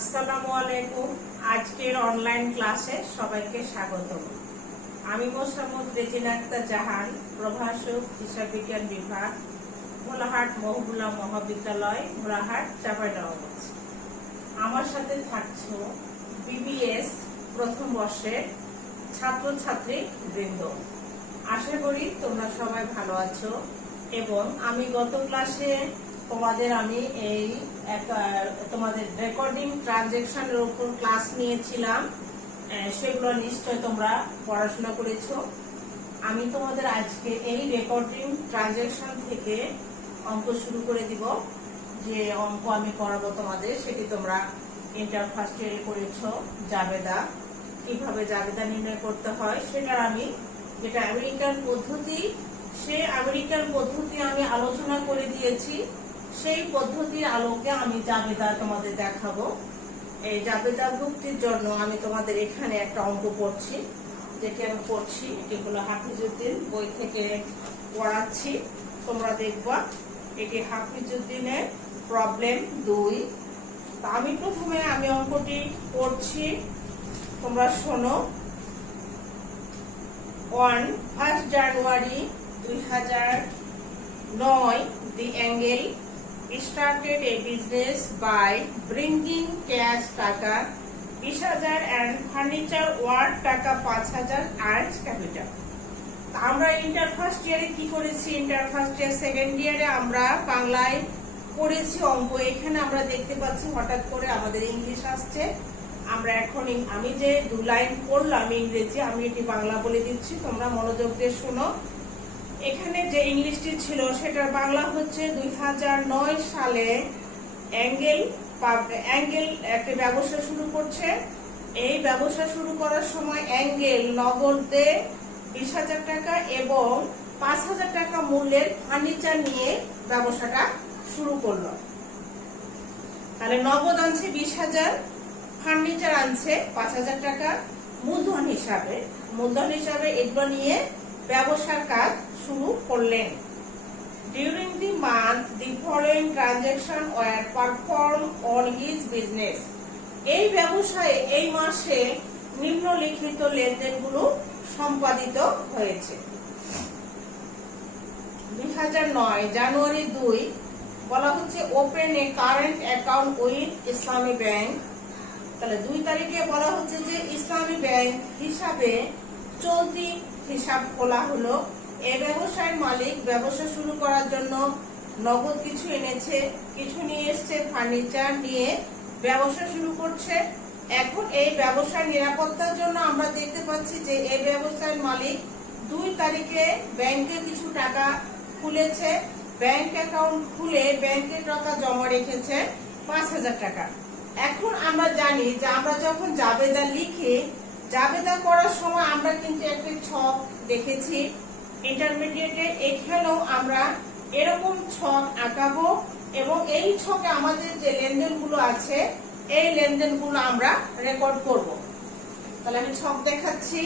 আসসালামু আলাইকুম। আজকের অনলাইন ক্লাসে সবাইকে স্বাগতম। আমি মোসাম্মদ রেজিনা আক্তার জাহান, প্রভাষক, হিসাব বিজ্ঞান বিভাগ, ভোলাহাট মহবুলা মহাবিদ্যালয়, ভোলাহাট, চাঁপাইনবাবগঞ্জ। আমার সাথে থাকছো বিবিএস প্রথম বর্ষের ছাত্রছাত্রী বৃন্দ। আশা করি তোমরা সবাই ভালো আছো এবং আমি গত ক্লাসে তোমাদের রেকর্ডিং ট্রানজেকশনের উপর ক্লাস নিয়েছিলাম, সেগুলো নিশ্চয় তোমরা পড়াশোনা করেছো। আমি তোমাদের আজকে এই রেকর্ডিং ট্রানজেকশন থেকে অঙ্ক শুরু করে দিব। যে অঙ্ক আমি করাবো তোমাদের, সেটি তোমরা ইন্টার ফার্স্ট ইয়ারে করেছো। জাবেদা, কিভাবে জাবেদা নির্ণয় করতে হয় সেটা আমি, যেটা আমেরিকান পদ্ধতি, সেই আমেরিকান পদ্ধতি আমি আলোচনা করে দিয়েছি। সেই পদ্ধতির আলোকে আমি জাবেদা তোমাদের দেখাবো। এই জাবেদা ভুক্তির জন্য আমি তোমাদের এখানে একটা অঙ্ক পড়ছি, যেটি আমি পড়ছি এটি হলো হাফিজউদ্দিন বই থেকে পড়াচ্ছি, তোমরা দেখবা। এটি হাফিজউদ্দিনের প্রবলেম 2। আমি প্রথমে অঙ্কটি পড়ছি, তোমরা শোনো। 1 জানুয়ারি 2009, the angle started a business by bringing cash টাকা 20,000 and furniture worth টাকা 5,000 as capital। আমরা ইন্টার ফার্স্ট ইয়ারে কি করেছি? ইন্টার ফার্স্ট ইয়ার সেকেন্ড ইয়ারে আমরা বাংলায় পড়েছি অঙ্ক। এখানে আমরা দেখতে পাচ্ছি হঠাৎ করে আমাদের ইংলিশ আসছে। আমরা এখন আমি যে 2 লাইন পড়লাম ইংরেজি, আমি এটি বাংলা বলে দিচ্ছি, তোমরা মনোযোগ দিয়ে শোনো। এখানে যে ইংলিশটি ছিল সেটার বাংলা হচ্ছে 2009 সালে অ্যাঙ্গেল একটা ব্যবসা শুরু করছে। এই ব্যবসা শুরু করার সময় অ্যাঙ্গেল নগদে 20,000 টাকা এবং 5,000 টাকা মূল্যের ফার্নিচার নিয়ে ব্যবসাটা শুরু করলো। তাহলে নগদ আনছে 20,000, ফার্নিচার আনছে 5,000 টাকা মূলধন হিসাবে এগুলো নিয়ে ব্যবসার কাজ শুরু করলেন। During the month, the following transactions were performed on his business. এই ব্যবসায়ে এই মাসে নিম্নলিখিত লেনদেনগুলো সম্পাদিত হয়েছে। 2009 জানুয়ারি 2 বলা হচ্ছে open A current account with Islami bank. তাহলে 2 তারিখে বলা হচ্ছে যে ইসলামী ব্যাংক হিসাবে চলতি হিসাব খোলা হলো। এই ব্যবসায়ের মালিক ব্যবসা শুরু করার জন্য নগদ কিছু এনেছে, কিছু নিয়ে এসছে, ফার্নিচার নিয়ে ব্যবসা শুরু করছে। এখন এই ব্যবসার নিরাপত্তার জন্য আমরা দেখতে পাচ্ছি যে এই ব্যবসায়ের মালিক 2 তারিখে ব্যাংকে কিছু টাকা খুলেছে, ব্যাংক অ্যাকাউন্ট খুলে ব্যাংকে টাকা জমা রেখেছে 5,000 টাকা। এখন আমরা জানি যে আমরা যখন জাবেদা লিখি, জাবেদা করার সময় আমরা কিন্তু একটা ছক দেখেছি ইন্টারমিডিয়েটে। এখানেও আমরা এরকম ছক আঁকাবো এবং এই ছকে আমাদের যে লেনদেনগুলো আছে এই লেনদেনগুলো আমরা রেকর্ড করব। তাহলে আমি ছক দেখাচ্ছি।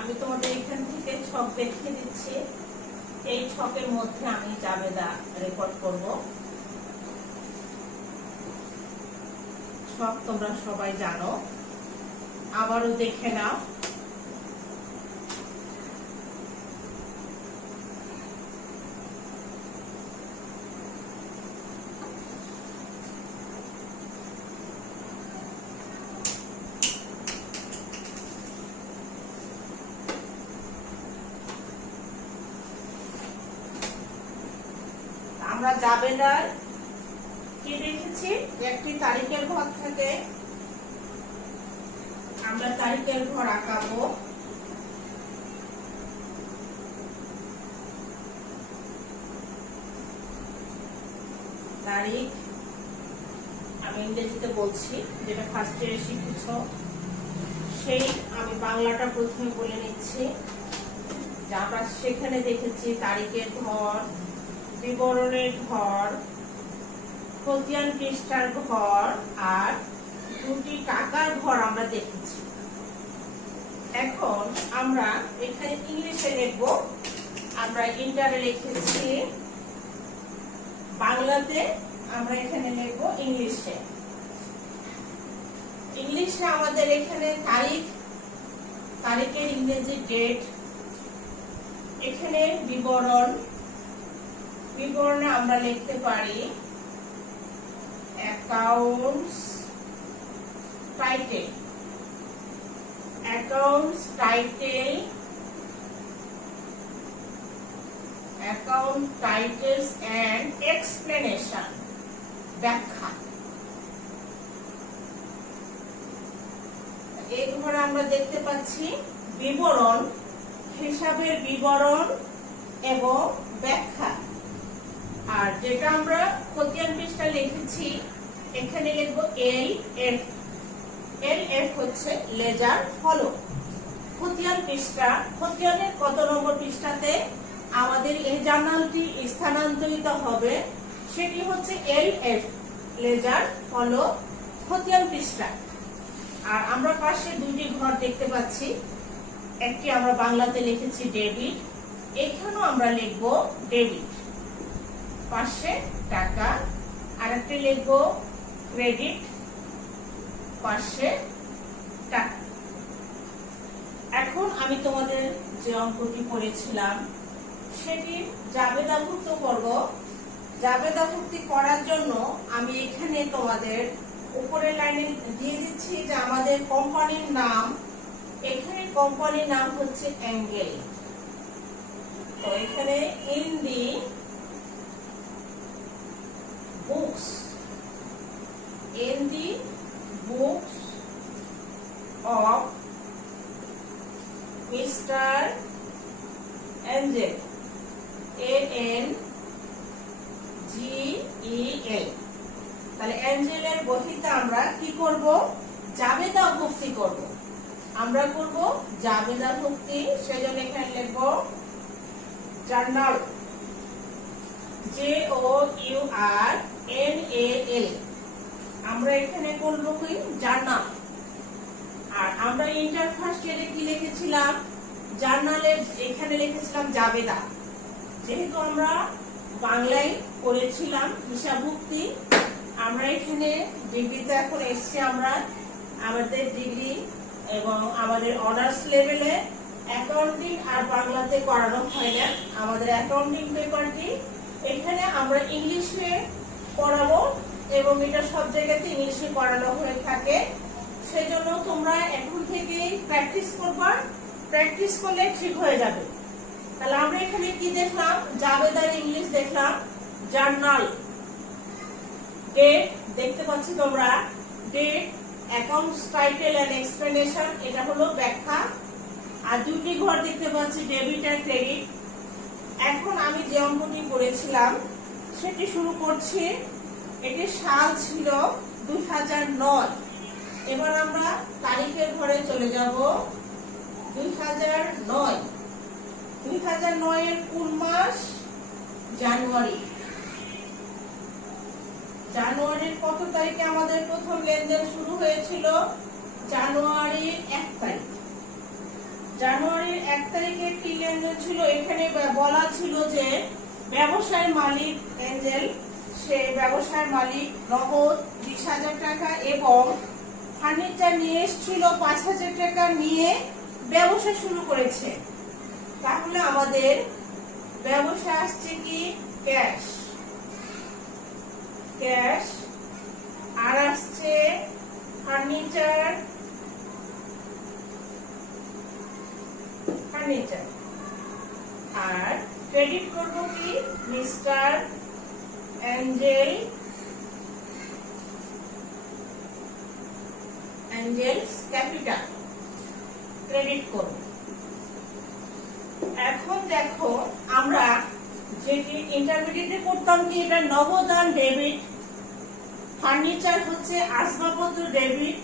আমি তোমাদের এখান থেকে ছক দেখিয়ে দিচ্ছি। এই ছকের মধ্যে আমি জাবেদা রেকর্ড করব। ছক তোমরা সবাই জানো, আবারও দেখে নাও। আমরা জাবেদার কি দেখেছি? একটি তারিখের ঘর থাকে, আমরা তারিখের ঘর আঁকাবো। তারিখ আমি ইংরেজিতে বলছি, যেটা ফার্স্ট ইয়ারে শিখেছ, সেই আমি বাংলাটা প্রথমে বলে নিচ্ছি। যে আমরা সেখানে দেখেছি তারিখের ঘর, বিবরণের ঘর, খতিয়ান পৃষ্ঠার ঘর আর 2টি টাকার ঘর আমরা দেখেছি। এখন আমরা এখানে ইংলিশে লিখব। আমরা ইন্টারে লিখেছি বাংলাতে, আমরা এখানে লিখব ইংলিশে। ইংলিশে আমাদের এখানে তারিখের ইংরেজি ডেট, এখানে বিবরণে আমরা লিখতে পারি accounts title, account titles and explanation, ব্যাখ্যা। এই ঘরে আমরা দেখতে পাচ্ছি বিবরণ, হিসাবের বিবরণ এবং ব্যাখ্যা। আর যেটা আমরা খতিয়ান পৃষ্ঠা লিখেছি এখানে লিখবো LF। LF হচ্ছে লেজার ফলো। খতিয়ান পৃষ্ঠা, খতিয়ানের কত নম্বর পৃষ্ঠাতে আমাদের এই জার্নালটি স্থানান্তরিত হবে সেটি হচ্ছে LF, লেজার ফলো খতিয়ান পৃষ্ঠা। আর আমরা পাশে দুটি ঘর দেখতে পাচ্ছি, একটি আমরা বাংলাতে লিখেছি ডেবিট, এখানেও আমরা লিখব ডেবিট, পাশে টাকা। আর একটি লিখব ক্রেডিট, পাশে টাকা। এখন আমি তোমাদের যে অঙ্কটি পড়েছিলাম সেটি জাবেদাভুক্ত করব। জাবেদাভুক্তি করার জন্য আমি এখানে তোমাদের উপরের লাইনে দিয়ে দিচ্ছি যে আমাদের কোম্পানির নাম, এখানে কোম্পানির নাম হচ্ছে অ্যাঙ্গেল। তো এখানে in the books of mister Angel, ANGEL। তাহলে অ্যাঞ্জেলের বহিতে আমরা কি করব? জাবেদাভুক্তি করব। আমরা করব জাবেদাভুক্তি, সেজন্য এখানে লিখব জার্নাল, JOURNAL। আমরা এখানে করব কি? জার্নাল। আর আমরা ইন্টার ফার্স্ট ইয়ারে কি লিখেছিলাম? জার্নালে এখানে লিখেছিলাম জাবেদা। যেহেতু আমরা বাংলায় করেছিলাম হিসাবভুক্তি, আমরা এখানে ডিগ্রিতে এখন এসছি, আমরা আমাদের ডিগ্রি এবং আমাদের অনার্স লেভেলে অ্যাকাউন্টিং আর বাংলাতে করানো হয় না। আমাদের অ্যাকাউন্টিং পেপারটি এখানে আমরা ইংলিশে পড়াবো এবং এটা সব জায়গাতে ইংলিশে পড়ানো হয়ে থাকে। সেজন্য তোমরা এখন থেকেই প্র্যাকটিস করবা, প্র্যাকটিস করলে ঠিক হয়ে যাবে। তাহলে আমরা এখানে কি দেখলাম? জাবেদার ইংলিশ দেখলাম জার্নাল। ডেট দেখতে পাচ্ছি তোমরা, date, accounts title and explanation, এটা হলো ব্যাখ্যা। আর দুটি ঘর দেখতে পাচ্ছি ডেবিট আর ক্রেডিট। এখন আমি যে অঙ্কটি করেছিলাম সেটি শুরু করছি। এটি সাল ছিল 2009। এবার আমরা তারিখের ঘরে চলে যাব। 2009 এর কোন মাস? জানুয়ারি। জানুয়ারির কত তারিখে আমাদের প্রথম লেনদেন শুরু হয়েছিল? জানুয়ারির 1 তারিখ। জানুয়ারির 1 তারিখে কি লেনদেন ছিল? এখানে বলা ছিল যে ব্যবসায়ের মালিক অ্যাঞ্জেল, সে ব্যবসায়ের মালিক নগদ 20,000 টাকা এবং ফার্নিচার নিয়ে এসেছিল 5,000 টাকা নিয়ে ব্যবসা শুরু করেছে। তাহলে আমাদের ব্যবসা আসছে কি? ক্যাশ। আর আসছে ফার্নিচার। আর ক্রেডিট করব কি? মিস্টার অ্যাঞ্জেলস ক্যাপিটাল ক্রেডিট করব। এখন দেখো আমরা যেটি ইন্টারমিডিয়েটে করতাম কি, এটা নগদান ডেবিট, ফার্নিচার হচ্ছে আসবাবপত্র ডেবিট।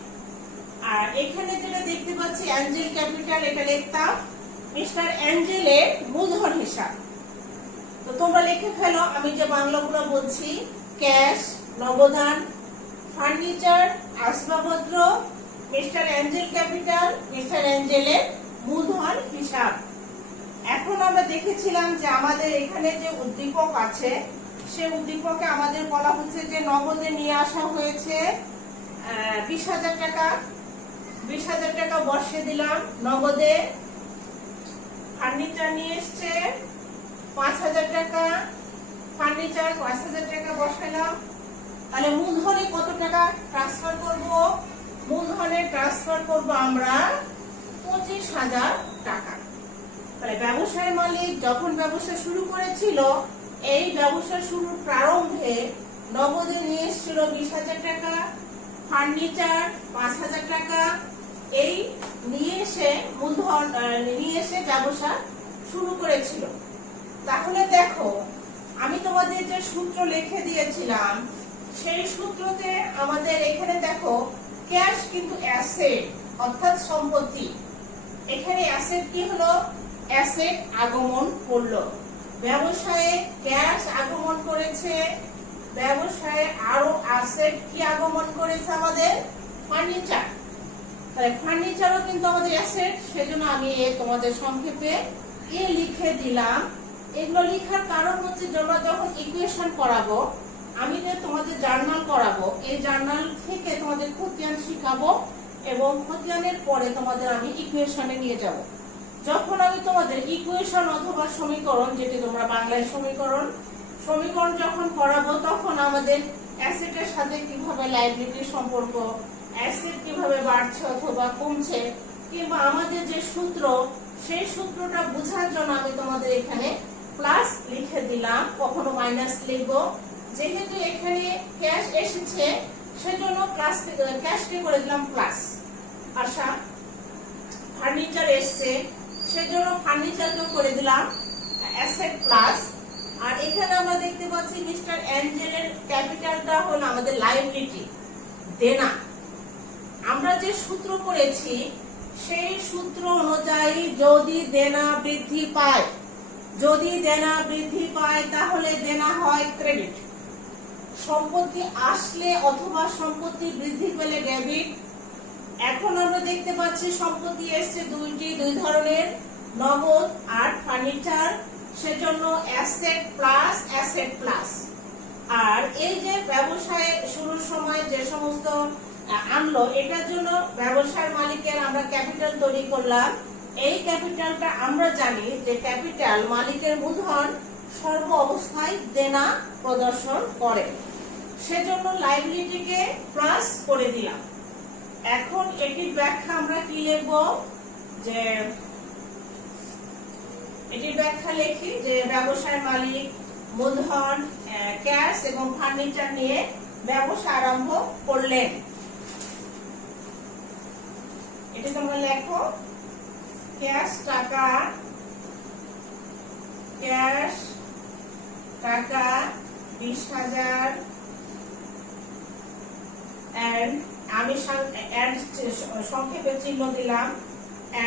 আর এখানে যেটা দেখতে পাচ্ছি অ্যাঞ্জেল ক্যাপিটাল, এটা লিখতাম মিস্টার অ্যাঞ্জেলের মূলধন হিসাব। তো তোমরা লিখে ফেলো, আমি যে বাংলাগুলো বলছি। ক্যাশ নগদান, ফার্নিচার আসবাবপত্র, মিস্টার অ্যাঞ্জেল ক্যাপিটাল, মিস্টার অ্যাঞ্জেলের মূলধন হিসাব। এখন আমরা দেখেছিলাম যে আমাদের এখানে যে উদ্দীপক আছে সেই উদ্দীপকে আমাদের বলা হচ্ছে যে নগদে নিয়ে আসা হয়েছে 20,000 টাকা। 20,000 টাকা বসিয়ে দিলাম নগদে। ফার্নিচার নিয়ে এসছে 5,000 টাকা, ফার্নিচার 5,000 টাকা বসালাম। তাহলে মূলধনে কত টাকা ট্রান্সফার করব? মূলধনে ট্রান্সফার করব আমরা 25,000 টাকা। তাহলে ব্যবসায় মালিক যখন ব্যবসা শুরু করেছিল, এই ব্যবসা শুরুর প্রারম্ভে নগদে নিয়ে এসেছিল 20,000 টাকা, ফার্নিচার 5,000 টাকা। এই নিয়ে এসে মূলধন নিয়ে এসে ব্যবসা শুরু করেছিল। তাহলে দেখো, আমি তোমাদের যে সূত্র লিখে দিয়েছিলাম সেই সূত্রতে আমাদের এখানে দেখো ক্যাশ কিন্তু অ্যাসেট অর্থাৎ সম্পত্তি। এখানে অ্যাসেট কি হলো? অ্যাসেট আগমন করলো। ব্যবসায়ে ক্যাশ আগমন করেছে, ব্যবসায়ে আরো অ্যাসেট কি আগমন করেছে? আমাদের ফার্নিচার। তাহলে ফার্নিচারও কিন্তু আমাদের অ্যাসেট, সেজন্য আমি তোমাদের সংক্ষেপে লিখে দিলাম। এগুলো লেখার কারণ হচ্ছে তোমরা যখন ইকুয়েশন করাবো, আমি যে তোমাদের জার্নাল করাবো, এই জার্নাল থেকে তোমাদের খতিয়ান শিখাবো এবং খতিয়ানের পরে তোমাদের আমি ইকুয়েশনে নিয়ে যাব। যখন আমি তোমাদের ইকুয়েশন অথবা সমীকরণ, যেটি তোমরা বাংলায় সমীকরণ যখন করাবো, তখন আমাদের অ্যাসেটের সাথে কিভাবে লায়াবিলিটির সম্পর্ক, অ্যাসেট কিভাবে বাড়ছে অথবা কমছে, কিংবা আমাদের যে সূত্র, সেই সূত্রটা বোঝার জন্য আমি তোমাদের এখানে প্লাস লিখে দিলাম, কখনো মাইনাস লিখবো। যেহেতু এখানে ক্যাশ এসেছে সেজন্য ক্যাশকে করে দিলাম প্লাস। আচ্ছা, ফার্নিচার এসছে সেজন্য ফার্নিচারকে করে দিলাম অ্যাসেট প্লাস। আর এখানে আমরা দেখতে পাচ্ছি মিস্টার অ্যাঞ্জেলের ক্যাপিটালটা হলো আমাদের লায়াবিলিটি, দেনা। আমরা যে সূত্র করেছি সেই সূত্র অনুযায়ী যদি দেনা বৃদ্ধি পায়, তাহলে দেনা হয় ক্রেডিট। সম্পত্তি আসলে অথবা সম্পত্তি বৃদ্ধি পেলে ডেবিট। এখন আমরা দেখতে পাচ্ছি সম্পত্তি এসছে দুই ধরনের, নগদ আর ফার্নিচার, সেজন্য অ্যাসেট প্লাস। আর এই যে ব্যবসায় শুরুর সময় যে সমস্ত আনলো, এটার জন্য ব্যবসার মালিকের আমরা ক্যাপিটাল তৈরি করলাম। এই ক্যাপিটালটা আমরা জানি যে ক্যাপিটাল মালিকের মূলধন সর্ব অবস্থায় দেনা প্রদর্শন করে, সেজন্য লায়াবিলিটিকে প্লাস করে দিলাম। এখন এটির ব্যাখ্যা আমরা কি লিখব? যে এটির ব্যাখ্যা লিখি যে ব্যবসার মালিক মূলধন, ক্যাশ এবং ফার্নিচার নিয়ে ব্যবসা আরম্ভ করলেন। এটি তোমরা লেখো, ক্যাশ টাকা 20,000 and আমি সংক্ষেপে চিহ্ন দিলাম,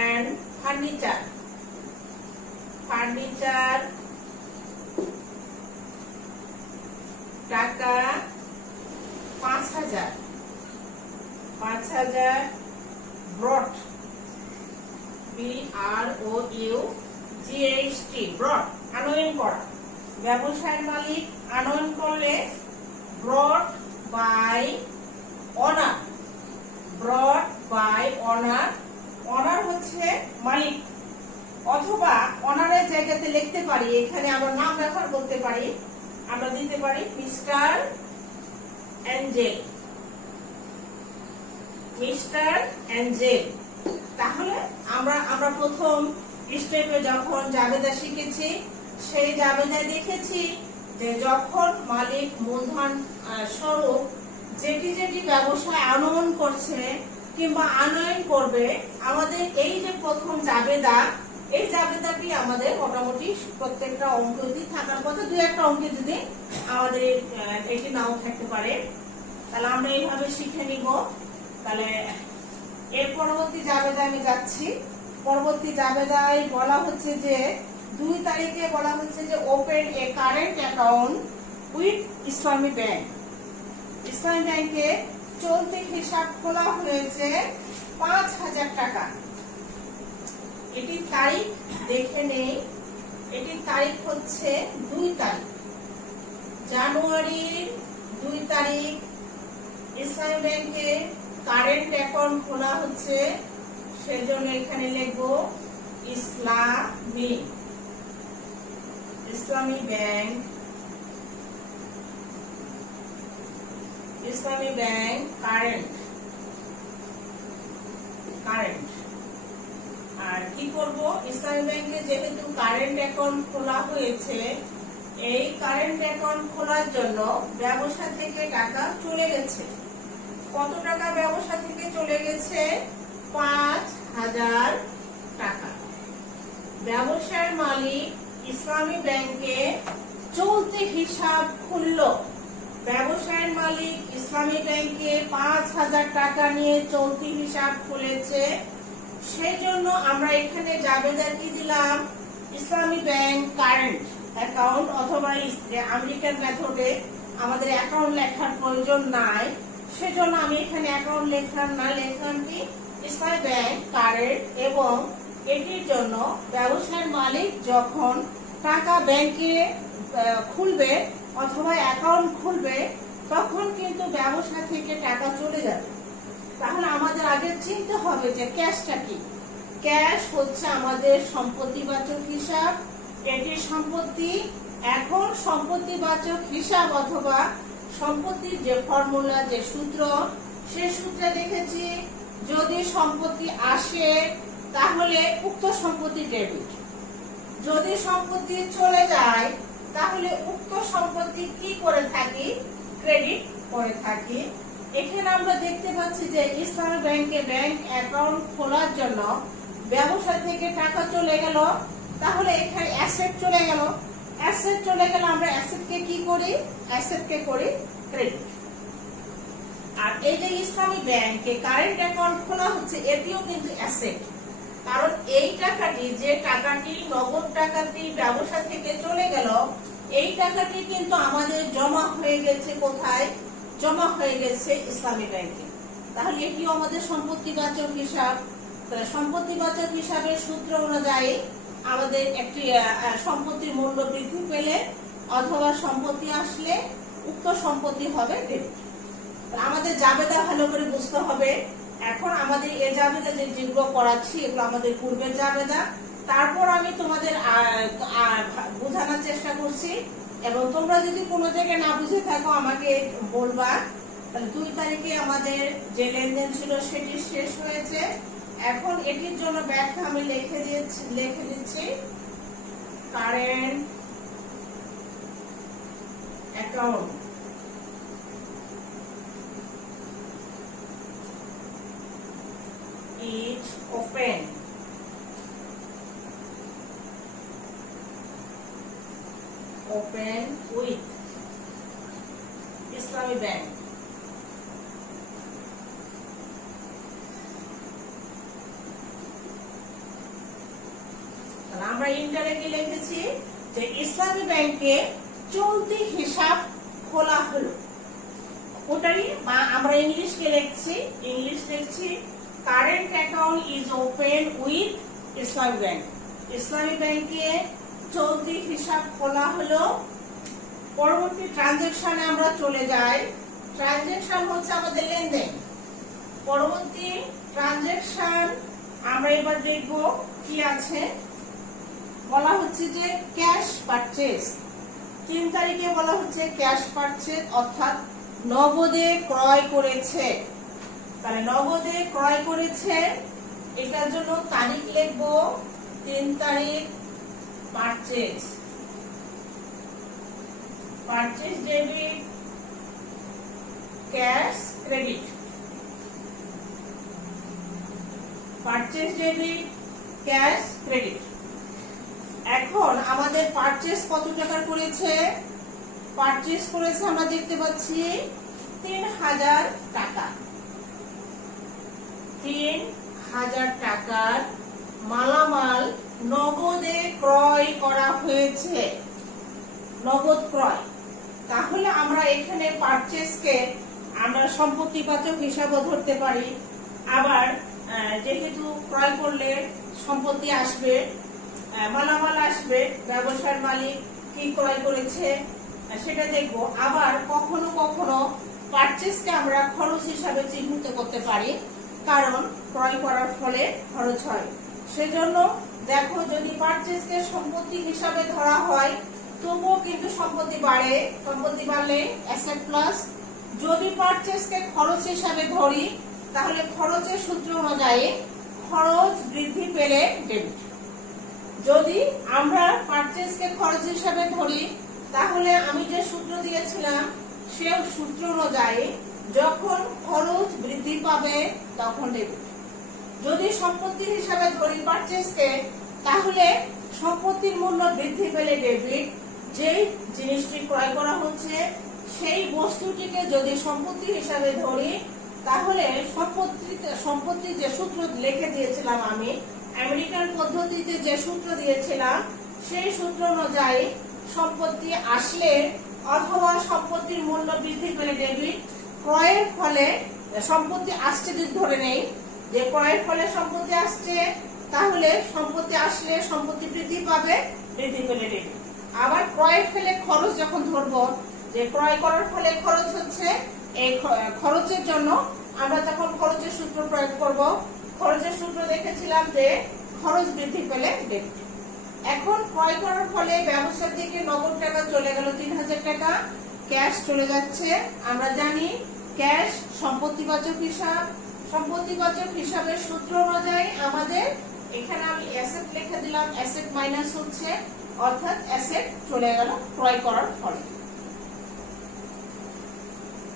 and ফার্নিচার টাকা 5,000 ব্রট, BROUGHT, ব্রট আনয়ন করা। ব্যবসায়ের মালিক আনয়ন করলে ব্রট বাই অনার। অনার হচ্ছে মালিক, অথবা অনারের জায়গাতে লিখতে পারি, এখানে আমরা নাম ব্যবহার করতে পারি, আমরা দিতে পারি মিস্টার অ্যাঞ্জেল। তাহলে আমরা প্রথম স্টেপে যখন জাবেদা শিখেছি, সেই জাবেদায় দেখেছি যে যখন মালিক মূলধন স্বরূপ যেটি ব্যবসায় আনয়ন করছে কিংবা আনয়ন করবে, আমাদের এই যে প্রথম জাবেদা, এই জাবেদাটি আমাদের মোটামুটি প্রত্যেকটা অঙ্কই থাকার কথা, দুই একটা অঙ্কে যদি আমাদের এটি নাও থাকতে পারে, তাহলে আমরা এইভাবে শিখে নিব। তাহলে এর পরবর্তী জাবেদায় আমি যাচ্ছি। পরবর্তী জাবেদায় বলা হচ্ছে যে 2 তারিখে বলা হচ্ছে যে open A current account with Islami bank. ইসলামী ব্যাংকে চলতি হিসাব খোলা হয়েছে 5,000 টাকা। এটির তারিখ দেখে নেই। এটির তারিখ হচ্ছে 2 তারিখ, জানুয়ারির 2 তারিখ। ইসলামী ব্যাংকে কারেন্ট অ্যাকাউন্ট খোলা হচ্ছে, সেজন্য এখানে লিখবো ইসলামী ব্যাংক, ইসলামী ব্যাংক কারেন্ট। আর কি করব, ইসলামী ব্যাংকে যেহেতু কারেন্ট অ্যাকাউন্ট খোলা হয়েছে, এই কারেন্ট অ্যাকাউন্ট খোলার জন্য ব্যবসা থেকে টাকা চলে গেছে। কত টাকা ব্যবসা থেকে চলে গেছে? 5,000 টাকা। ব্যবসার মালিক ইসলামী ব্যাংকে চলতি হিসাব খুলল। ব্যবসায়ের মালিক ইসলামী ব্যাংকে 5,000 টাকা নিয়ে চলতি হিসাব খুলেছে, সেজন্য আমরা এখানে জাবেদা কি দিলাম? ইসলামী ব্যাংক কারেন্ট অ্যাকাউন্ট, অথবা আমেরিকান মেথডে আমাদের অ্যাকাউন্ট লেখার প্রয়োজন নাই, সেজন্য আমি এখানে অ্যাকাউন্ট লেখলাম না, লিখলাম কি ইসলামী ব্যাংক কারেন্ট। এবং এটির জন্য ব্যবসায়ের মালিক যখন টাকা ব্যাংকে খুলবে অথবা অ্যাকাউন্ট খুলবে, তখন কিন্তু ব্যবসা থেকে টাকা চলে যাবে। তাহলে আমাদের আগে চিনতে হবে যে ক্যাশটা কি। ক্যাশ হচ্ছে আমাদের সম্পত্তিবাচক হিসাব, এটি সম্পত্তি। এখন সম্পত্তিবাচক হিসাব অথবা সম্পত্তির যে ফর্মুলা, যে সূত্র, সেই সূত্রে দেখেছি যদি সম্পত্তি আসে তাহলে উক্ত সম্পত্তি ডেবিট, যদি সম্পত্তি চলে যায় তাহলে উক্ত সম্পত্তি কি করে থাকি? ক্রেডিট করে থাকি। এখানে আমরা দেখতে পাচ্ছি যে ইসলামী ব্যাংকে ব্যাংক অ্যাকাউন্ট খোলার জন্য ব্যবসা থেকে টাকা চলে গেল, তাহলে এখানে অ্যাসেট চলে গেল। অ্যাসেট চলে গেল, আমরা অ্যাসেটকে কি করি? অ্যাসেটকে করি ক্রেডিট। আর এই যে ইসলামী ব্যাংকে কারেন্ট অ্যাকাউন্ট খোলা হচ্ছে, এটিও কিন্তু অ্যাসেট। কারণ এই টাকাটি, যে টাকাটি নগদ টাকাটি ব্যবসা থেকে চলে গেল, এই টাকাটি কিন্তু আমাদের জমা হয়ে গেছে কোথায়? জমা হয়ে গেছে ইসলামী ব্যাংকে। তাহলে এটিও আমাদের সম্পত্তিবাচক হিসাব। সম্পত্তিবাচক হিসাবের সূত্র অনুযায়ী আমাদের একটি সম্পত্তির মূল্য বৃদ্ধি পেলে অথবা সম্পত্তি আসলে উক্ত সম্পত্তি হবে ডেবিট। আমাদের জাবেদা ভালো করে বুঝতে হবে। এখন আমাদের এই জাবেদা যেগুলো করাচ্ছি, এগুলো আমাদের পূর্বের জাবেদা। তারপর আমি তোমাদের বোঝানোর চেষ্টা করছি, এবং তোমরা যদি কোনো জায়গায় না বুঝে থাকো আমাকে বলবা। তাহলে 2 তারিখে আমাদের যে লেনদেন ছিল সেটি শেষ হয়েছে। এখন এটির জন্য ব্যাখ্যা আমি লিখে দিচ্ছি। Current account is open with Islami Bank. আমরা ইন্টারেক্টলি লিখেছি যে ইসলামী ব্যাংকে চলতি হিসাব খোলা হলো। ওটারই আমরা ইংলিশকে লিখছি current account is open with Islami bank. ইসলামী ব্যাংকে চলতি হিসাব খোলা হলো। পরবর্তী ট্রানজাকশনে আমরা চলে যাই। ট্রানজাকশন হচ্ছে আমাদের লেনদেন। পরবর্তী ট্রানজাকশন আমরা এবার দেখব কি আছে। বলা হচ্ছে যে ক্যাশ পারচেজ। 3 তারিখে বলা হচ্ছে ক্যাশ পারচেজ, অর্থাৎ নগদে ক্রয় করেছে। তাহলে নগদে ক্রয় করেছে, এটার জন্য তারিখ লিখব 3 তারিখ। Purchase debit, cash credit. Purchase debit, cash credit. এখন আমাদের পারচেজ কত টাকার করেছে? পারচেজ করেছে আমরা দেখতে পাচ্ছি 3,000 টাকা। 3,000 টাকার মালামাল নগদে ক্রয় করা হয়েছে। নগদ ক্রয়। তাহলে আমরা এখানে পারচেজকে আমরা সম্পত্তিবাচক হিসাবও ধরতে পারি। আবার যেহেতু ক্রয় করলে সম্পত্তি আসবে, মালামাল আসবে, ব্যবসার মালিক কি ক্রয় করেছে সেটা দেখবো। আবার কখনো কখনো পারচেজকে আমরা খরচ হিসাবে চিহ্নিত করতে পারি, কারণ ক্রয় করার ফলে খরচ হয়। সেজন্য দেখো, যদি পারচেজকে সম্পত্তি হিসাবে ধরা হয় তবুও কিন্তু সম্পত্তি বাড়ে, সম্পত্তি বাড়লে অ্যাসেট প্লাস। যদি পারচেজকে খরচ হিসাবে ধরি তাহলে খরচের সূত্র অনুযায়ী খরচ বৃদ্ধি পেলে ডেবিট। যদি আমরা পারচেজকে খরচ হিসাবে ধরি তাহলে আমি যে সূত্র দিয়েছিলাম সে সূত্র অনুযায়ী যখন খরচ বৃদ্ধি পাবে তখন ডেবিট। যদি সম্পত্তি হিসাবে ধরি পারচেজকে তাহলে সম্পত্তির মূল্য বৃদ্ধি পেলে ডেবিট। যেই জিনিসটি ক্রয় করা হচ্ছে সেই বস্তুটিকে যদি সম্পত্তি হিসাবে ধরি তাহলে সম্পত্তি যে সূত্র লিখে দিয়েছিলাম আমি আমেরিকান পদ্ধতিতে যে সূত্র দিয়েছিলাম সেই সূত্র অনুযায়ী সম্পত্তি আসলে অথবা সম্পত্তির মূল্য বৃদ্ধি পেলে ডেবিট। ক্রয়ের ফলে সম্পত্তি আসছে যদি ধরে নেই যে ক্রয়ের ফলে সম্পত্তি আসছে, তাহলে সম্পত্তি আসলে সম্পত্তি বৃদ্ধি পাবে, বৃদ্ধি পেলে ডেবিট। আবার ক্রয়ের ফলে খরচ যখন ধরবো যে ক্রয় করার ফলে খরচ হচ্ছে, এই খরচের জন্য আমরা তখন খরচের সূত্র প্রয়োগ করব। খরচের সূত্র দেখেছিলাম যে খরচ বৃদ্ধি পেলে ডেবিট। এখন ক্রয় করার ফলে ব্যবসার দিকে নগদ টাকা চলে গেল 3000 টাকা, ক্যাশ চলে যাচ্ছে। আমরা জানি ক্যাশ সম্পত্তিবাচক হিসাব। সম্পত্তিবাচক হিসাবের সূত্র অনুযায়ী আমাদের এখানে আমি অ্যাসেট লিখে দিলাম, অ্যাসেট মাইনাস হচ্ছে, অর্থাৎ অ্যাসেট চলে গেল ক্রয় করার ফলে।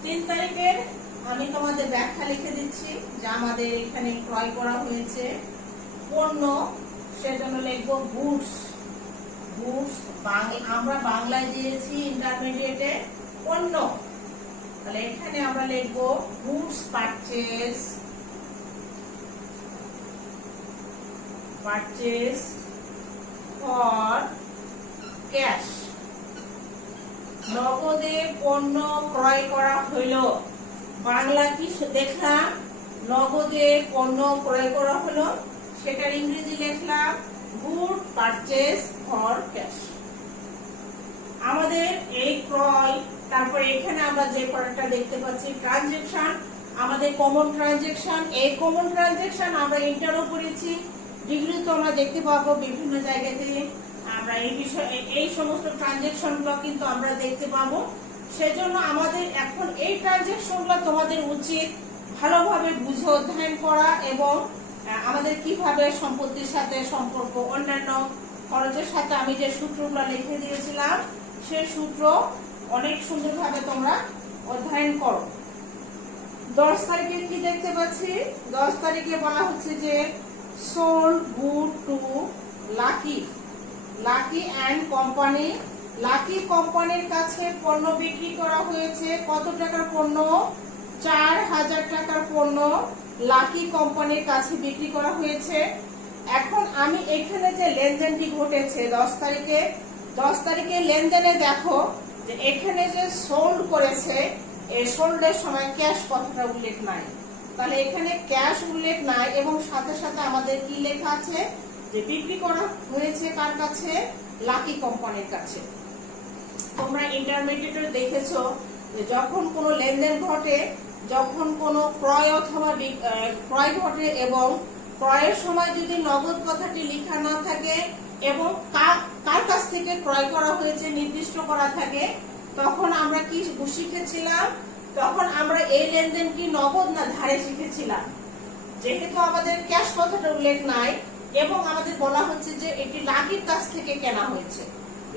3 তারিখের আমি তোমাদের ব্যাখ্যা লিখে দিচ্ছি যে আমাদের এখানে ক্রয় করা হয়েছে পণ্য, সেজন্য লিখবো গুডস। গুডস আমরা বাংলায় দিয়েছি ইন্টারমিডিয়েটে পণ্য, তাহলে এখানে আমরা লিখবো goods purchase, purchase for cash. নগদে পণ্য ক্রয় করা হইল, বাংলা কি দেখলাম নগদে পণ্য ক্রয় করা হলো, সেটার ইংরেজি লিখলাম গুড পারচেজ ফর ক্যাশ। আমাদের এই ক্রয়, তারপরে এখানে আমরা যে পয়েন্টটা দেখতে পাচ্ছি ট্রানজেকশন, আমাদের কমন ট্রানজেকশন। এই কমন ট্রানজেকশন আমরা ইন্টারও করেছি, ডিগ্রি তো আমরা দেখতে পাবো বিভিন্ন জায়গাতে। আমরা এই বিষয়ে এই সমস্ত ট্রানজেকশন গুলো কিন্তু আমরা দেখতে পাবো। সেজন্য আমাদের এখন এই ট্রানজেকশন গুলো তোমাদের উচিত ভালোভাবে বুঝে অধ্যয়ন করা এবং আমাদের কিভাবে সম্পত্তির সাথে সম্পর্ক, অন্যান্য খরচের সাথে আমি যে সূত্রগুলো লিখে দিয়েছিলাম সেই সূত্র অনেক সুন্দরভাবে তোমরা অধ্যয়ন করো। 10 তারিখে কি দেখতে পাচ্ছি, 10 তারিখে বলা হচ্ছে যে sold good to Lucky, Lucky and company. Lucky কোম্পানির কাছে পণ্য বিক্রি করা হয়েছে। কত টাকার পণ্য? 4000 টাকার পণ্য লাকি কোম্পানির কাছে বিক্রি করা হয়েছে। এখন আমি এখানে যে লেনদেনটি ঘটেছে 10 তারিখে, 10 তারিখে লেনদেনে দেখো যে এখানে যে সোল্ড করেছে এই সোল্ডের সময় ক্যাশ কথাটা উল্লেখ নাই, তাহলে এখানে ক্যাশ উল্লেখ নাই এবং সাথে সাথে আমাদের কি লেখা আছে যে বিক্রি করা হয়েছে কার কাছে? লাকি কোম্পানির কাছে। তোমরা ইন্টারমিডিয়েটে দেখেছো যে যখন কোনো লেনদেন ঘটে, যখন কোনো ক্রয় অথবা ক্রয় ঘটে এবং ক্রয়ের সময় যদি নগদ কথাটি লেখা না থাকে এবং কার কাছ থেকে ক্রয় করা হয়েছে নির্দিষ্ট করা থাকে, তখন আমরা কি শিখেছিলাম? তখন আমরা এই লেনদেন কি নগদ না ধারে শিখেছিলাম। যেহেতু আমাদের ক্যাশ কথাটা উল্লেখ নাই এবং আমাদের বলা হচ্ছে যে এটি লাকির কাছ থেকে কেনা হয়েছে,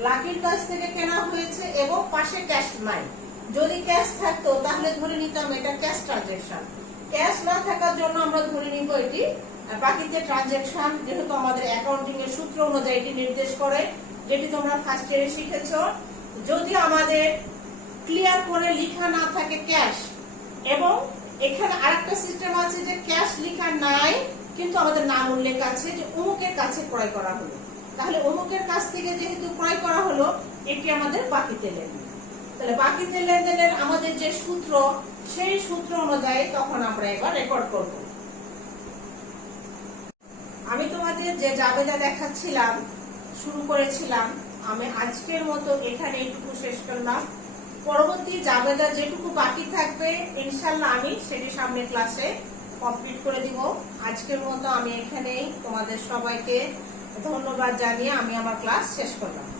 লাকির কাছ থেকে কেনা হয়েছে এবং পাশে ক্যাশ নাই। যদি ক্যাশ থাকতো তাহলে ধরে নিতাম এটা ক্যাশ ট্রানজেকশন। ক্যাশ না থাকার জন্য আমরা ধরে নিব এটি বাকিতে ট্রানজেকশন, যেহেতু আমাদের অ্যাকাউন্টিং এর সূত্র অনুযায়ী এটি নির্দেশ করে, যেটি তোমরা ফার্স্ট ইয়ারে শিখেছো। যদি আমাদের ক্লিয়ার করে লেখা না থাকে ক্যাশ, এবং এখানে আরেকটা সিস্টেম আছে যে ক্যাশ লেখা নাই কিন্তু আমাদের নাম উল্লেখ আছে যে অমুকের কাছে ক্রয় করা হলো, তাহলে অমুকের কাছ থেকে যেহেতু ক্রয় করা হলো এটি আমাদের বাকিতে লেনদেন। তো তাহলে বাকিতে লেনদেনের আমাদের যে সূত্র, সেই সূত্র অনুযায়ী তখন আমরা এবার রেকর্ড করব। আমি তোমাদের যে জাবেদা দেখাচ্ছিলাম, শুরু করেছিলাম, আমি আজকের মতো এখানে এইটুকু শেষ করলাম। পরবর্তী জাবেদা যেটুকু বাকি থাকবে ইনশাল্লাহ আমি সেটি সামনে ক্লাসে কমপ্লিট করে দিব। আজকের মতো আমি এখানেই তোমাদের সবাইকে ধন্যবাদ জানিয়ে আমি আমার ক্লাস শেষ করলাম।